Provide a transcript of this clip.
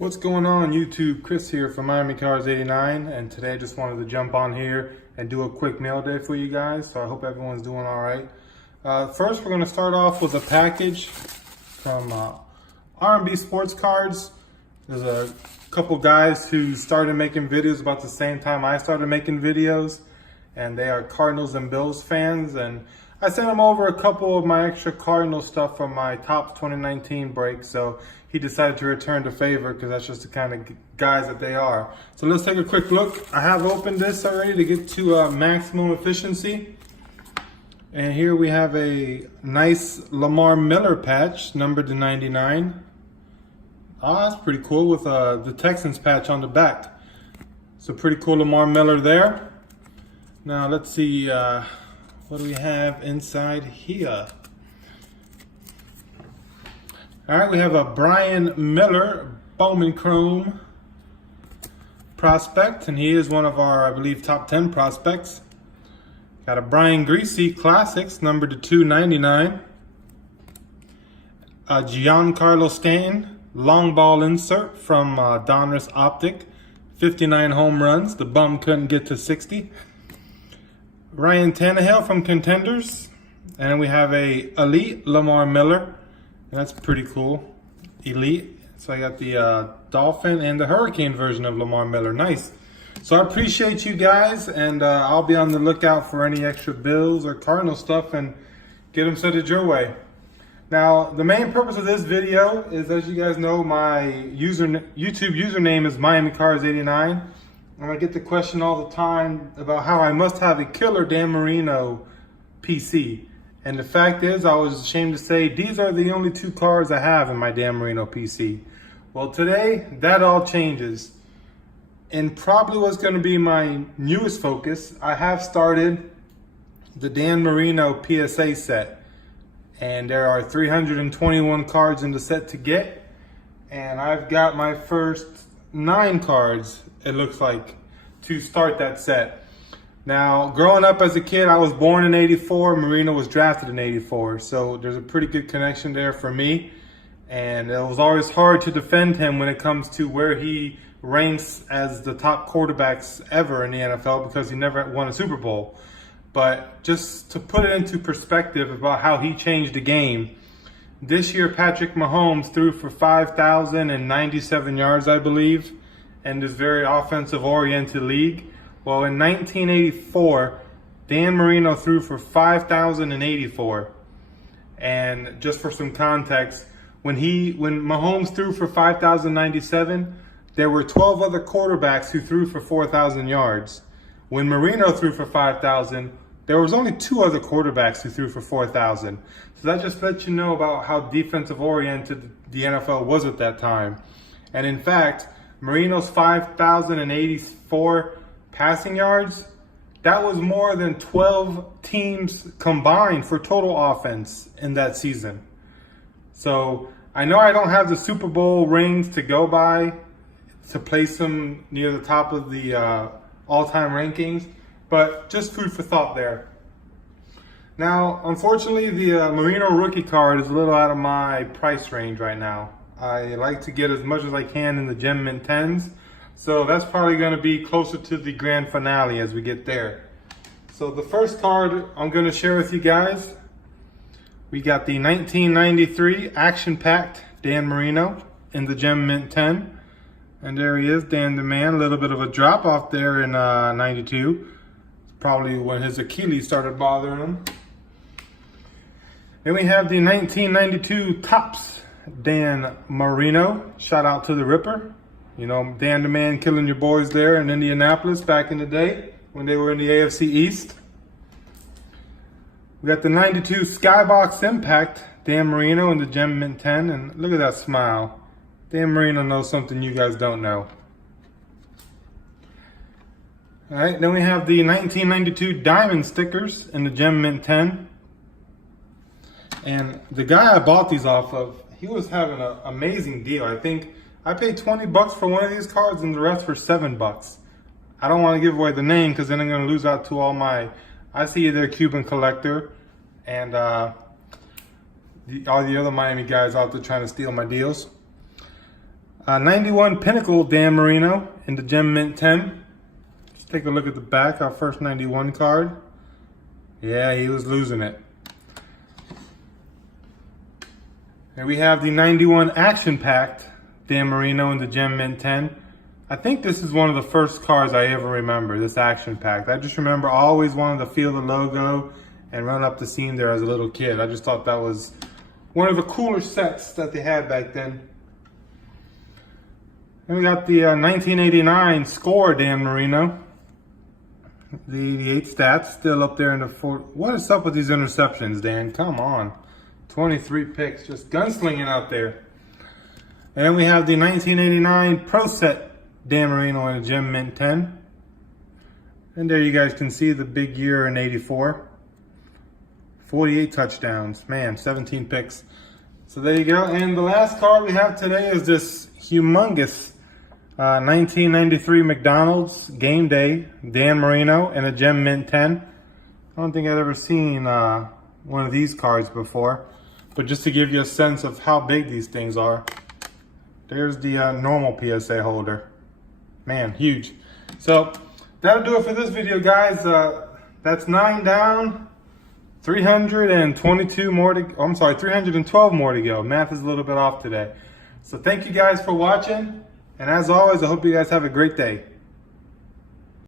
What's going on YouTube? Chris here from Miami Cars 89, and today I just wanted to jump on here and do a quick mail day for you guys. So I hope everyone's doing all right. First, we're going to start off with a package from R&B Sports Cards. There's a couple guys who started making videos about the same time I started making videos, and they are Cardinals and Bills fans. And I sent him over a couple of my extra Cardinal stuff from my Topps 2019 break, so he decided to return the favor because that's just the kind of guys that they are. So let's take a quick look. I have opened this already to get to maximum efficiency. And here we have a nice Lamar Miller patch, numbered to 99. Oh, that's pretty cool with the Texans patch on the back. So pretty cool Lamar Miller there. Now let's see, what do we have inside here? All right, we have a Brian Miller Bowman Chrome prospect, and he is one of our, I believe, top 10 prospects. Got a Brian Greasy Classics, numbered to 299. A Giancarlo Stanton long ball insert from Donruss Optic, 59 home runs. The bum couldn't get to 60. Ryan Tannehill from Contenders, and we have a Elite Lamar Miller. That's pretty cool. Elite. So I got the Dolphin and the Hurricane version of Lamar Miller. Nice. So I appreciate you guys, and I'll be on the lookout for any extra Bills or Cardinal stuff and get them sent your way. Now, the main purpose of this video is, as you guys know, my YouTube username is Miami Cars 89. And I get the question all the time about how I must have a killer Dan Marino PC. And the fact is, I was ashamed to say, these are the only two cards I have in my Dan Marino PC. Well, today, that all changes. And probably what's going to be my newest focus, I have started the Dan Marino PSA set. And there are 321 cards in the set to get. And I've got my first 9 cards, it looks like, to start that set. Now, growing up as a kid, I was born in '84. Marino was drafted in '84. So there's a pretty good connection there for me. And it was always hard to defend him when it comes to where he ranks as the top quarterbacks ever in the NFL because he never won a Super Bowl. But just to put it into perspective about how he changed the game, this year Patrick Mahomes threw for 5,097 yards, I believe, in this very offensive-oriented league. Well, in 1984, Dan Marino threw for 5,084. And just for some context, when Mahomes threw for 5,097, there were 12 other quarterbacks who threw for 4,000 yards. When Marino threw for 5,000, there was only 2 other quarterbacks who threw for 4,000. So that just lets you know about how defensive-oriented the NFL was at that time. And in fact, Marino's 5,084 passing yards, that was more than 12 teams combined for total offense in that season. So I know I don't have the Super Bowl rings to go by to place him near the top of the all-time rankings, but just food for thought there. Now, unfortunately, the Marino rookie card is a little out of my price range right now. I like to get as much as I can in the Gem Mint 10s. So that's probably going to be closer to the grand finale as we get there. So the first card I'm going to share with you guys, we got the 1993 action-packed Dan Marino in the Gem Mint 10. And there he is, Dan the Man. A little bit of a drop off there in 92. Probably when his Achilles started bothering him. Then we have the 1992 Topps Dan Marino. Shout out to the Ripper. You know, Dan the Man killing your boys there in Indianapolis back in the day when they were in the AFC East. We got the 92 Skybox Impact Dan Marino in the Gem Mint 10. And look at that smile. Dan Marino knows something you guys don't know. All right, then we have the 1992 Diamond Stickers in the Gem Mint 10. And the guy I bought these off of, he was having an amazing deal. I think I paid 20 bucks for one of these cards and the rest for 7 bucks. I don't want to give away the name because then I'm going to lose out to all my, I see you there, Cuban Collector, and all the other Miami guys out there trying to steal my deals. 91 Pinnacle Dan Marino in the Gem Mint 10. Let's take a look at the back, our first 91 card. Yeah, he was losing it. And we have the 91 Action Packed Dan Marino in the Gem Mint 10. I think this is one of the first cards I ever remember, this Action Packed. I just remember I always wanted to feel the logo and run up the seam there as a little kid. I just thought that was one of the cooler sets that they had back then. And we got the 1989 Score Dan Marino. The 8 stats still up there in the 4. What is up with these interceptions, Dan? Come on. 23 picks, just gunslinging out there. And then we have the 1989 Pro Set Dan Marino in a Gem Mint 10. And there you guys can see the big year in 84. 48 touchdowns. Man, 17 picks. So there you go. And the last card we have today is this humongous 1993 McDonald's Game Day Dan Marino in a Gem Mint 10. I don't think I've ever seen one of these cards before. But just to give you a sense of how big these things are, there's the normal PSA holder. Man, huge. So that'll do it for this video, guys. That's 9 down, 322 more to, oh, I'm sorry, 312 more to go. Math is a little bit off today. So thank you guys for watching. And as always, I hope you guys have a great day.